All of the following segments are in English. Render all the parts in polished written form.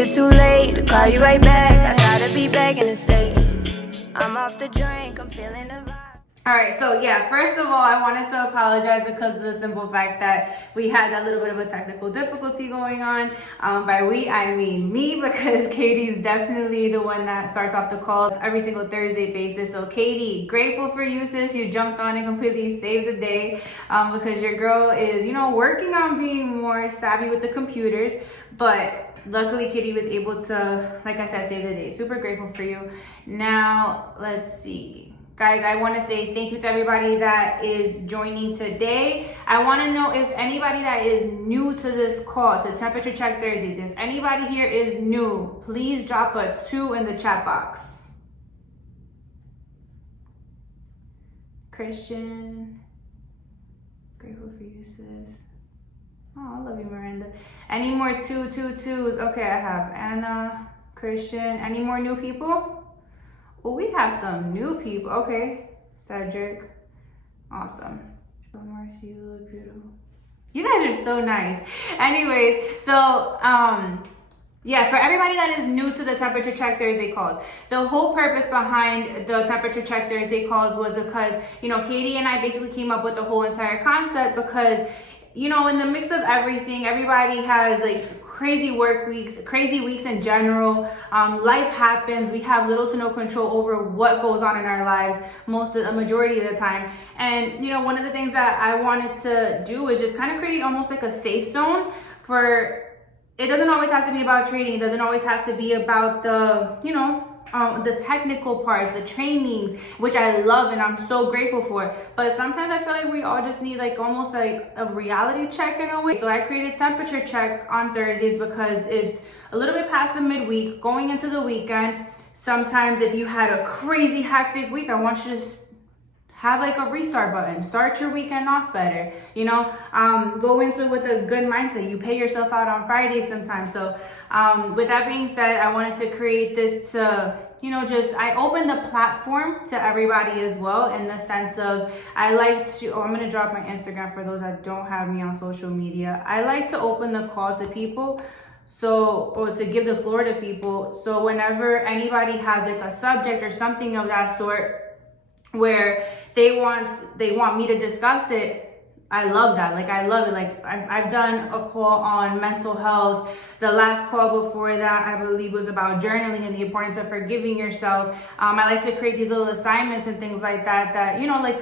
it too late to call you right back? I gotta be begging to say I'm off the drink, I'm feeling the vibe. Alright, so yeah, first of all, I wanted to apologize because of the simple fact that we had that little bit of a technical difficulty going on. By we, I mean me, because Katie's definitely the one that starts off the call every single Thursday basis. So Katie, grateful for you, sis. You jumped on and completely saved the day because your girl is, working on being more savvy with the computers. But luckily, Katie was able to, like I said, save the day. Super grateful for you. Now, let's see. Guys, I want to say thank you to everybody that is joining today. I want to know if anybody that is new to this call, to Temperature Check Thursdays, if anybody here is new, please drop a 2 in the chat box. Christian, grateful for you, sis. Oh, I love you, Miranda. Any more 222s? Okay, I have Anna, Christian. Any more new people? Well, we have some new people. Okay, Cedric. Awesome. Marcy, you look beautiful. You guys are so nice. Anyways, so, yeah, for everybody that is new to the Temperature Check Thursday calls, the whole purpose behind the Temperature Check Thursday calls was because, Katie and I basically came up with the whole entire concept because, in the mix of everything, everybody has crazy work weeks, crazy weeks in general. Life happens. We have little to no control over what goes on in our lives a majority of the time. And, one of the things that I wanted to do is just kind of create almost like a safe zone for, it doesn't always have to be about trading. It doesn't always have to be about the technical parts, the trainings, which I love and I'm so grateful for. But sometimes I feel like we all just need almost like a reality check in a way. So I created Temperature Check on Thursdays because it's a little bit past the midweek, going into the weekend. Sometimes if you had a crazy hectic week, I want you to have a restart button. Start your weekend off better. Go into it with a good mindset. You pay yourself out on Fridays sometimes. So with that being said, I wanted to create this to, I opened the platform to everybody as well, in the sense of I'm going to drop my Instagram for those that don't have me on social media. I like to open the call to people. Or to give the floor to people. So whenever anybody has a subject or something of that sort, where they want me to discuss it, I love that. I love it. I've done a call on mental health. The last call before that, I believe, was about journaling and the importance of forgiving yourself. I like to create these little assignments and things like that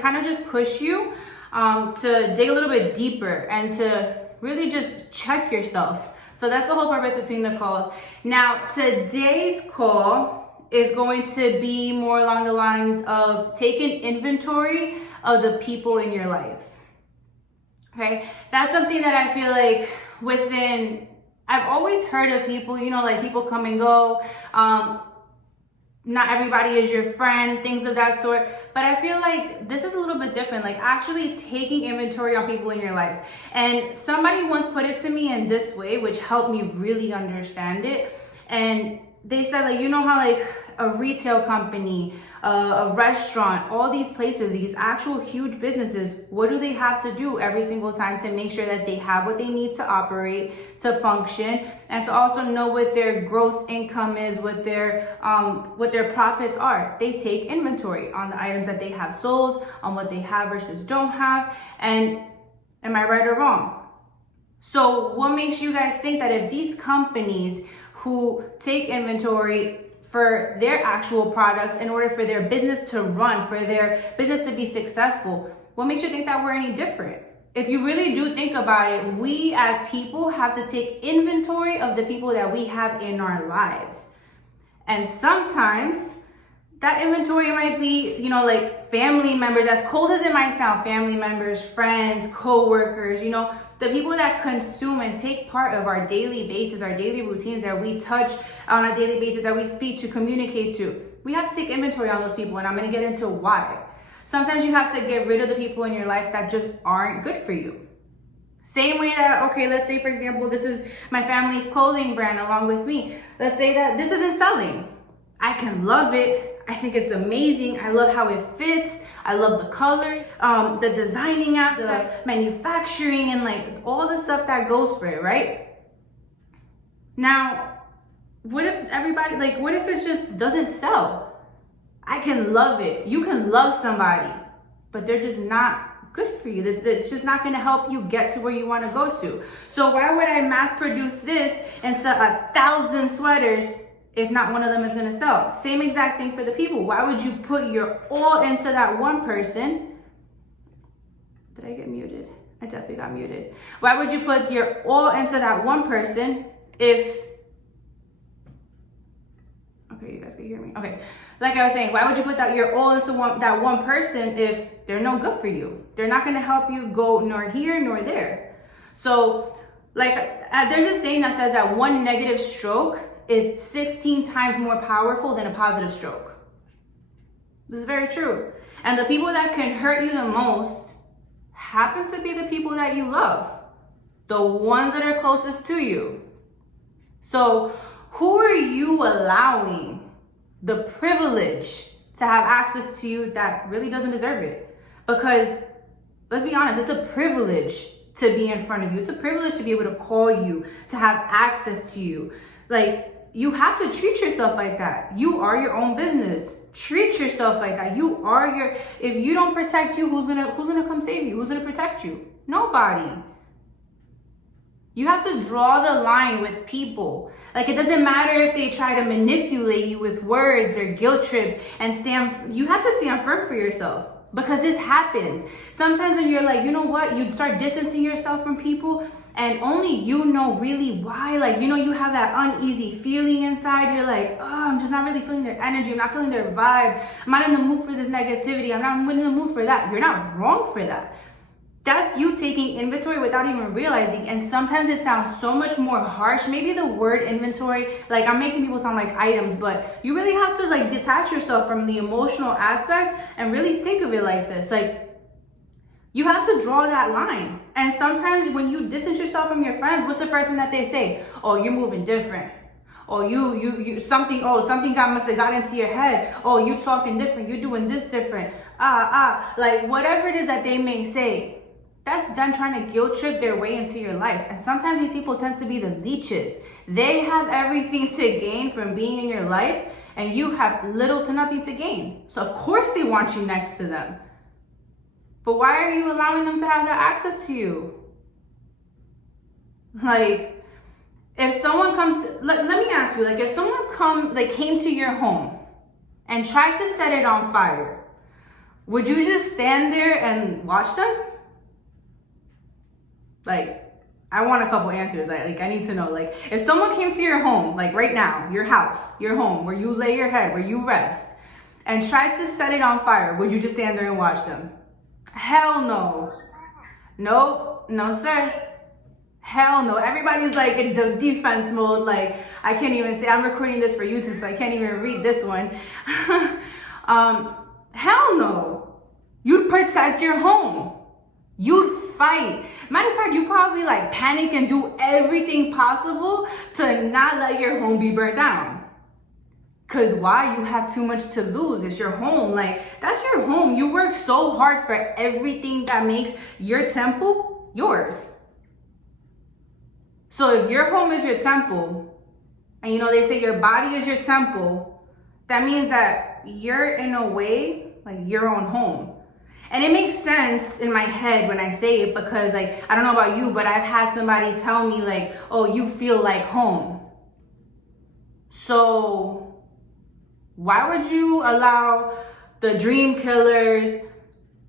kind of just push you to dig a little bit deeper and to really just check yourself. So that's the whole purpose between the calls. Now, today's call is going to be more along the lines of taking inventory of the people in your life. Okay, that's something that I feel like I've always heard of people, people come and go. Not everybody is your friend, things of that sort. But I feel like this is a little bit different, actually taking inventory on people in your life. And somebody once put it to me in this way, which helped me really understand it. And they said, how a retail company, a restaurant, all these places, these actual huge businesses, what do they have to do every single time to make sure that they have what they need to operate, to function, and to also know what their gross income is, what their profits are? They take inventory on the items that they have sold, on what they have versus don't have. And am I right or wrong? So what makes you guys think that if these companies who take inventory for their actual products in order for their business to run, for their business to be successful, what makes you think that we're any different? If you really do think about it, we as people have to take inventory of the people that we have in our lives. And sometimes that inventory might be, family members, as cold as it might sound, family members, friends, co-workers, the people that consume and take part of our daily basis, our daily routines that we touch on a daily basis, that we speak to, communicate to. We have to take inventory on those people, and I'm going to get into why. Sometimes you have to get rid of the people in your life that just aren't good for you. Same way that, let's say, for example, this is my family's clothing brand along with me. Let's say that this isn't selling. I can love it. I think it's amazing. I love how it fits. I love the colors, the designing aspect, manufacturing, and all the stuff that goes for it, right? Now, what if everybody, like, what if it just doesn't sell? I can love it. You can love somebody, but they're just not good for you. It's just not going to help you get to where you want to go to. So why would I mass produce this into 1,000 sweaters if not one of them is going to sell? Same exact thing for the people. Why would you put your all into that one person? Did I get muted? I definitely got muted. Why would you put your all into that one person if... Okay, you guys can hear me. Okay, like I was saying, why would you put your all into that one person if they're no good for you? They're not going to help you go nor here nor there. So, like, there's a saying that says that one negative stroke is 16 times more powerful than a positive stroke. This is very true. And the people that can hurt you the most happens to be the people that you love, the ones that are closest to you. So who are you allowing the privilege to have access to you that really doesn't deserve it? Because let's be honest, it's a privilege to be in front of you. It's a privilege to be able to call you, to have access to you. Like, you have to treat yourself like that. You are your own business. Treat yourself like that. You are your, if you don't protect you, who's gonna come save you? Who's gonna protect you? Nobody. You have to draw the line with people. Like, it doesn't matter if they try to manipulate you with words or guilt trips, and you have to stand firm for yourself, because this happens. Sometimes when you're like, you know what, you start distancing yourself from people, and only you know really why. Like, you know, you have that uneasy feeling inside. You're like, oh, I'm just not really feeling their energy. I'm not feeling their vibe. I'm not in the mood for this negativity. I'm not in the mood for that. You're not wrong for that. That's you taking inventory without even realizing. And sometimes it sounds so much more harsh. Maybe the word inventory, like, I'm making people sound like items, but you really have to, like, detach yourself from the emotional aspect and really think of it like this. Like, you have to draw that line. And sometimes when you distance yourself from your friends, what's the first thing that they say? Oh, you're moving different. Oh, something must have got into your head. Oh, you talking different. You're doing this different. Like, whatever it is that they may say, that's them trying to guilt trip their way into your life. And sometimes these people tend to be the leeches. They have everything to gain from being in your life, and you have little to nothing to gain. So of course they want you next to them. But why are you allowing them to have that access to you? Like, if someone comes, let me ask you, like, if someone came to your home and tries to set it on fire, would you just stand there and watch them? Like, I want a couple answers. Like, I need to know. Like, if someone came to your home, like right now, your house, your home, where you lay your head, where you rest, and tried to set it on fire, would you just stand there and watch them? Hell no. Nope. No, sir. Hell no. Everybody's like in the defense mode. Like, I can't even say, I'm recording this for YouTube, so I can't even read this one. Hell no. You'd protect your home. You'd fight. Matter of fact, you probably like panic and do everything possible to not let your home be burnt down. Cause why? You have too much to lose. It's your home. Like, that's your home. You work so hard for everything that makes your temple yours. So if your home is your temple, and you know, they say your body is your temple, that means that you're in a way like your own home. And it makes sense in my head when I say it, because like, I don't know about you, but I've had somebody tell me like, oh, you feel like home. So why would you allow the dream killers,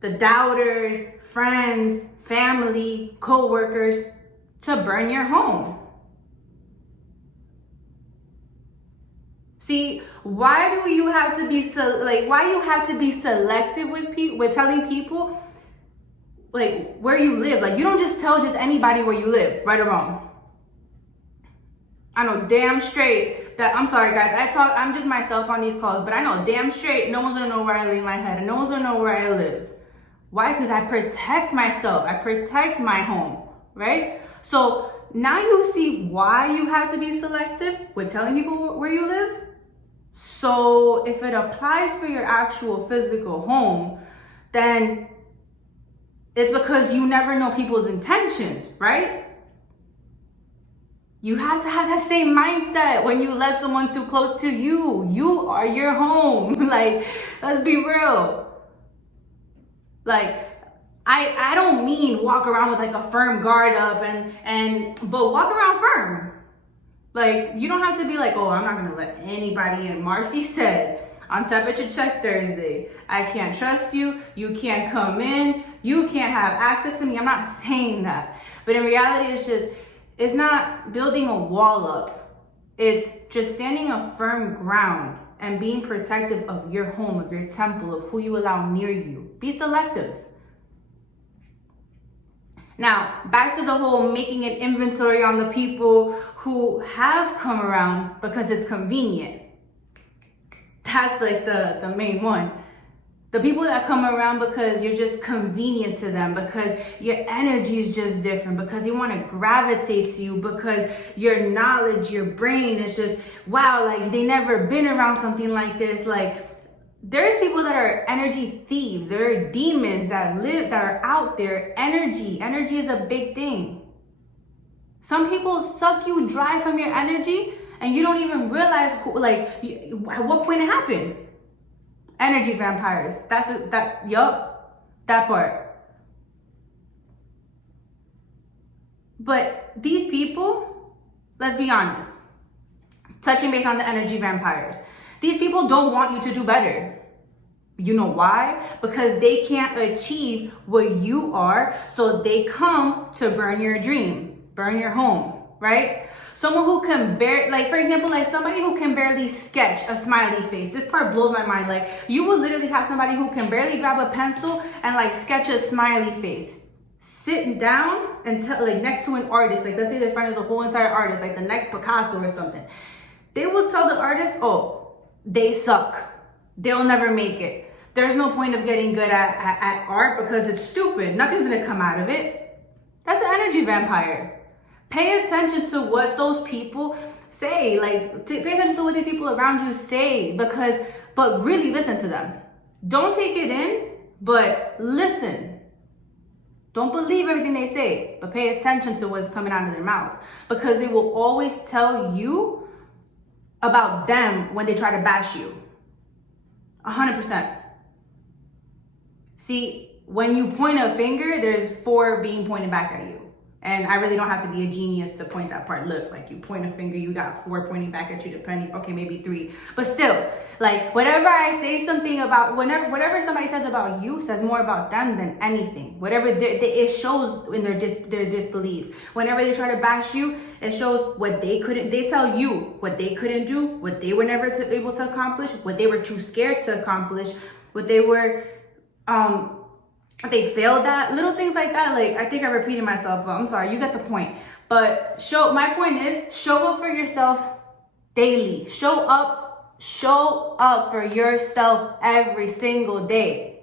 the doubters, friends, family, co-workers to burn your home? See, why do you have to be selective with telling people like where you live? Like, you don't just tell just anybody where you live, right or wrong. I know damn straight that, I'm sorry guys, I'm just myself on these calls, but I know damn straight no one's gonna know where I lay my head, and no one's gonna know where I live. Why? Because I protect myself. I protect my home, right? So now you see why you have to be selective with telling people where you live. So if it applies for your actual physical home, then it's because you never know people's intentions, right? You have to have that same mindset when you let someone too close to you. You are your home. Like, let's be real. Like, I don't mean walk around with like a firm guard up but walk around firm. Like, you don't have to be like, oh, I'm not gonna let anybody in. Marcy said on Temperature Check Thursday, I can't trust you, you can't come in, you can't have access to me. I'm not saying that. But in reality, it's not building a wall up. It's just standing a firm ground and being protective of your home, of your temple, of who you allow near you. Be selective. Now, back to the whole making an inventory on the people who have come around because it's convenient. That's like the main one. The people that come around because you're just convenient to them, because your energy is just different, because you want to gravitate to you, because your knowledge, your brain is just, wow, like they never been around something like this. Like, there's people that are energy thieves. There are demons that are out there. Energy is a big thing. Some people suck you dry from your energy and you don't even realize at what point it happened. Energy vampires. That part. But these people, let's be honest, touching base on the energy vampires, these people don't want you to do better. You know why? Because they can't achieve what you are, so they come to burn your dream, burn your home, right? Someone who can for example, like somebody who can barely sketch a smiley face. This part blows my mind. Like, you will literally have somebody who can barely grab a pencil and like sketch a smiley face. Sitting down and next to an artist, like let's say their friend is a whole entire artist, like the next Picasso or something. They will tell the artist, oh, they suck. They'll never make it. There's no point of getting good at art because it's stupid. Nothing's gonna come out of it. That's an energy vampire. Pay attention to what those people say. Pay attention to what these people around you say, but really listen to them. Don't take it in, but listen. Don't believe everything they say, but pay attention to what's coming out of their mouths, because they will always tell you about them when they try to bash you. 100%. See, when you point a finger, there's 4 being pointed back at you. And I really don't have to be a genius to point that part. Look, like you point a finger, you got 4 pointing back at you, depending, okay, maybe 3. But still, like whatever I say something about, whatever somebody says about you says more about them than anything. Whatever it shows in their disbelief. Whenever they try to bash you, it shows what they couldn't, they tell you what they couldn't do, what they were never able to accomplish, what they were too scared to accomplish, what they were, they failed at, little things like that. Like, I think I repeated myself, but I'm sorry, you get the point. But my point is, show up for yourself daily. Show up for yourself every single day.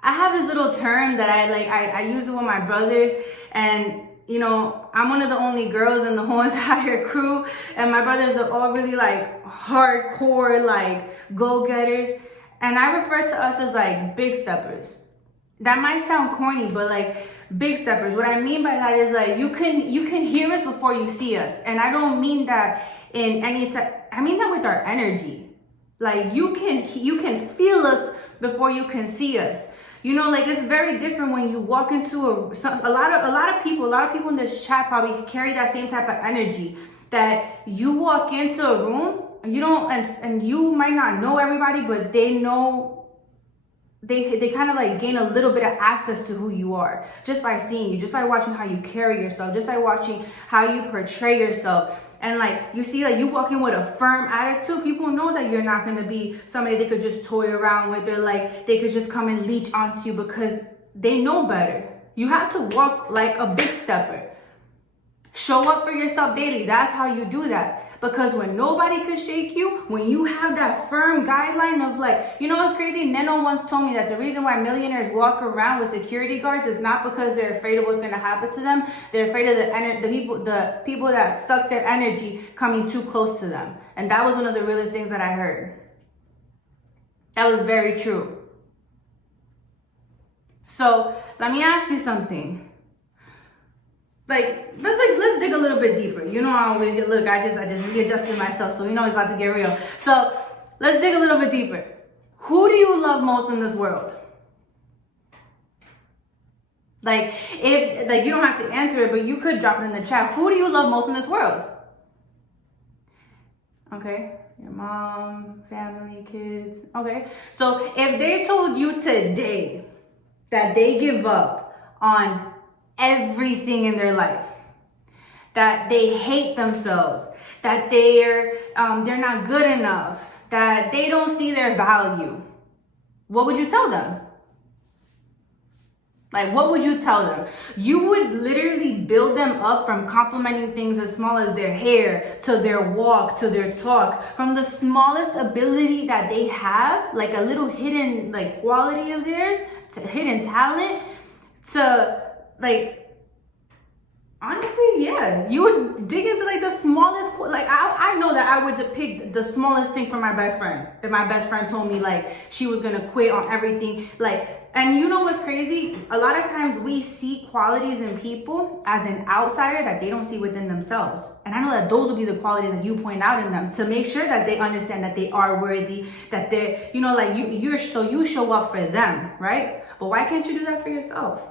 I have this little term that I use it with my brothers, and you know, I'm one of the only girls in the whole entire crew, and my brothers are all really like hardcore, like go-getters. And I refer to us as like big steppers. That might sound corny, but like big steppers. What I mean by that is like you can hear us before you see us. And I don't mean that in any I mean that with our energy. Like you can feel us before you can see us. You know, like it's very different when you walk into a lot of people in this chat probably carry that same type of energy, that you walk into a room. You don't, and you might not know everybody, but they know, they kind of like gain a little bit of access to who you are just by seeing you, just by watching how you carry yourself, just by watching how you portray yourself. And like, you see, like you walk in with a firm attitude, people know that you're not going to be somebody they could just toy around with, or like they could just come and leech onto you, because they know better. You have to walk like a big stepper. Show up for yourself daily. That's how you do that. Because when nobody could shake you, when you have that firm guideline of like, you know what's crazy? Neno once told me that the reason why millionaires walk around with security guards is not because they're afraid of what's going to happen to them. They're afraid of the people that suck their energy coming too close to them. And that was one of the realest things that I heard. That was very true. So let me ask you something. let's dig a little bit deeper. You know, I always get, look, I just readjusted myself, so you know it's about to get real. So let's dig a little bit deeper. Who do you love most in this world? Like, if, like, you don't have to answer it, but you could drop it in the chat. Who do you love most in this world? Okay, your mom, family, kids. Okay, so if they told you today that they give up on everything in their life, that they hate themselves, that they're not good enough, that they don't see their value, what would you tell them? Like, what would you tell them? You would literally build them up from complimenting things as small as their hair, to their walk, to their talk, from the smallest ability that they have, like a little hidden like quality of theirs, to hidden talent, to like, honestly, yeah, you would dig into like the smallest, like I know that I would depict the smallest thing for my best friend. If my best friend told me like she was gonna quit on everything, like, and you know what's crazy? A lot of times we see qualities in people as an outsider that they don't see within themselves. And I know that those will be the qualities that you point out in them to make sure that they understand that they are worthy, that they're, you know, like you show up for them, right? But why can't you do that for yourself?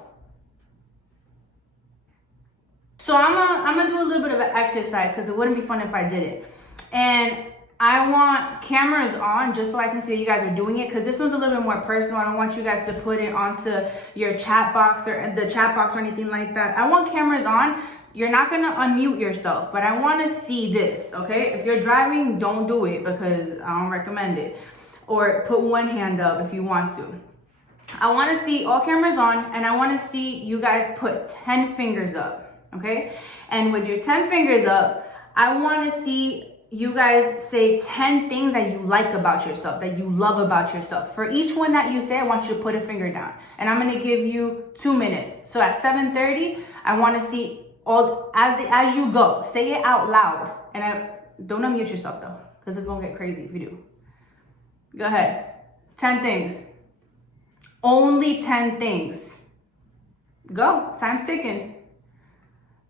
So I'm gonna do a little bit of an exercise because it wouldn't be fun if I did it. And I want cameras on just so I can see that you guys are doing it, because this one's a little bit more personal. I don't want you guys to put it onto your chat box or the chat box or anything like that. I want cameras on. You're not gonna unmute yourself, but I wanna see this, okay? If you're driving, don't do it because I don't recommend it. Or put one hand up if you want to. I wanna see all cameras on, and I wanna see you guys put 10 fingers up, okay? And with your 10 fingers up, I wanna see you guys say 10 things that you like about yourself, that you love about yourself. For each one that you say, I want you to put a finger down. And I'm gonna give you 2 minutes. So at 7:30, I wanna see all, as you go, say it out loud. And don't unmute yourself though, because it's gonna get crazy if you do. Go ahead. 10 things. Only 10 things. Go, time's ticking.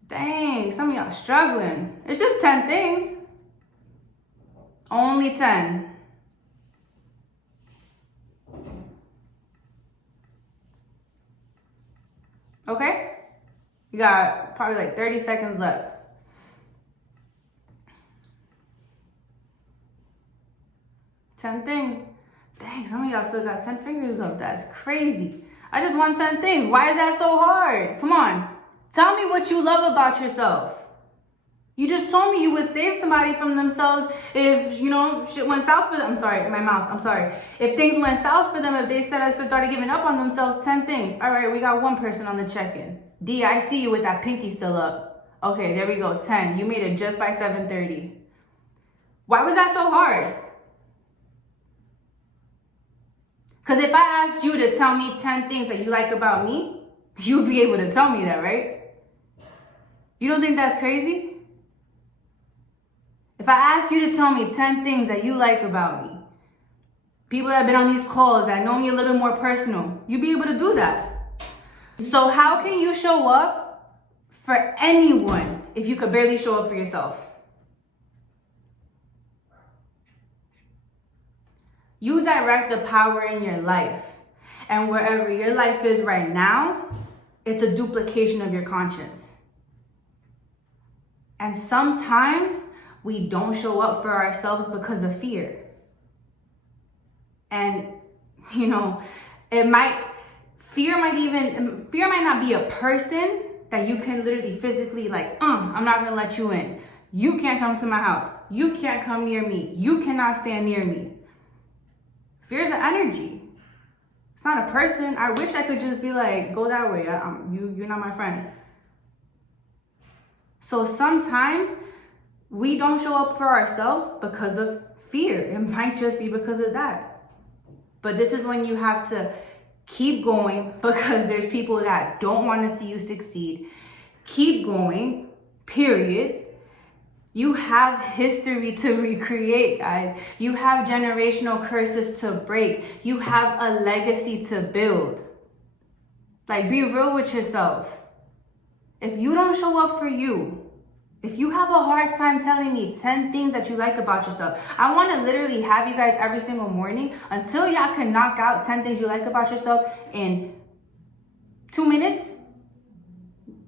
Dang, some of y'all struggling. It's just 10 things. Only 10. Okay? You got probably like 30 seconds left. Ten things. Dang, some of y'all still got 10 fingers up. That's crazy. I just want 10 things. Why is that so hard? Come on. Tell me what you love about yourself. You just told me you would save somebody from themselves if, you know, shit went south for them. I'm sorry, my mouth, I'm sorry. If things went south for them, if they said I started giving up on themselves, 10 things. All right, we got one person on the check-in. D, I see you with that pinky still up. Okay, there we go, 10. You made it just by 7:30. Why was that so hard? Because if I asked you to tell me 10 things that you like about me, you'd be able to tell me that, right? You don't think that's crazy? If I ask you to tell me 10 things that you like about me, people that have been on these calls that know me a little more personal, you'd be able to do that. So how can you show up for anyone if you could barely show up for yourself? You direct the power in your life. And wherever your life is right now, it's a duplication of your conscience. And sometimes we don't show up for ourselves because of fear. And, you know, fear might not be a person that you can literally physically like, I'm not gonna let you in. You can't come to my house. You can't come near me. You cannot stand near me. Fear is an energy. It's not a person. I wish I could just be like, go that way. You're not my friend. So sometimes we don't show up for ourselves because of fear. It might just be because of that. But this is when you have to keep going, because there's people that don't want to see you succeed. Keep going, period. You have history to recreate, guys. You have generational curses to break. You have a legacy to build. Like, be real with yourself. If you don't show up for you, if you have a hard time telling me 10 things that you like about yourself, I want to literally have you guys every single morning until y'all can knock out 10 things you like about yourself in 2 minutes.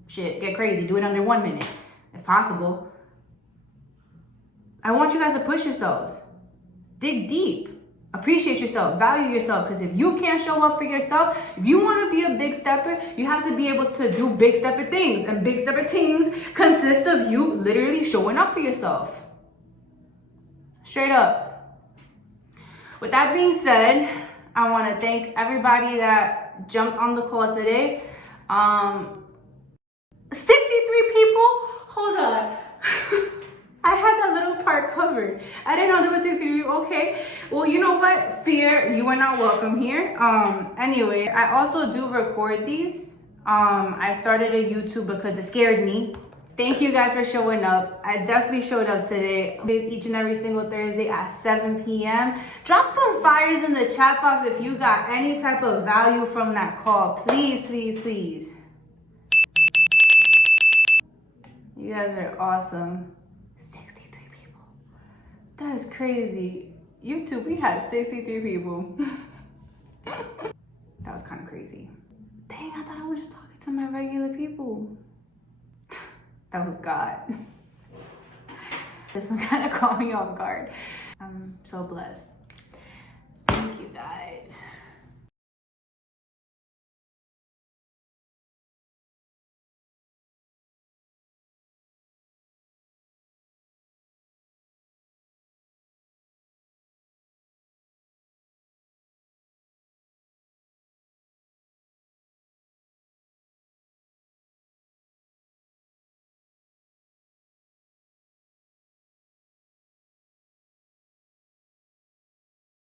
Shit, get crazy. Do it under 1 minute, if possible. I want you guys to push yourselves. Dig deep. Appreciate yourself. Value yourself. Because if you can't show up for yourself, if you want to be a big stepper, you have to be able to do big stepper things. And big stepper things consist of you literally showing up for yourself. Straight up. With that being said, I want to thank everybody that jumped on the call today. 63 people? Hold on. I had that little part covered. I didn't know there was 63 people. Okay. Well, you know what? Fear, you are not welcome here. Anyway, I also do record these. I started a YouTube because it scared me. Thank you guys for showing up. I definitely showed up today. Each and every single Thursday at 7 p.m. Drop some fires in the chat box if you got any type of value from that call. Please, please, please. You guys are awesome. 63 people. That is crazy. YouTube, we had 63 people. That was kind of crazy. Dang, I thought I was just talking to my regular people. That was God. This one kind of caught me off guard. I'm so blessed. Thank you guys.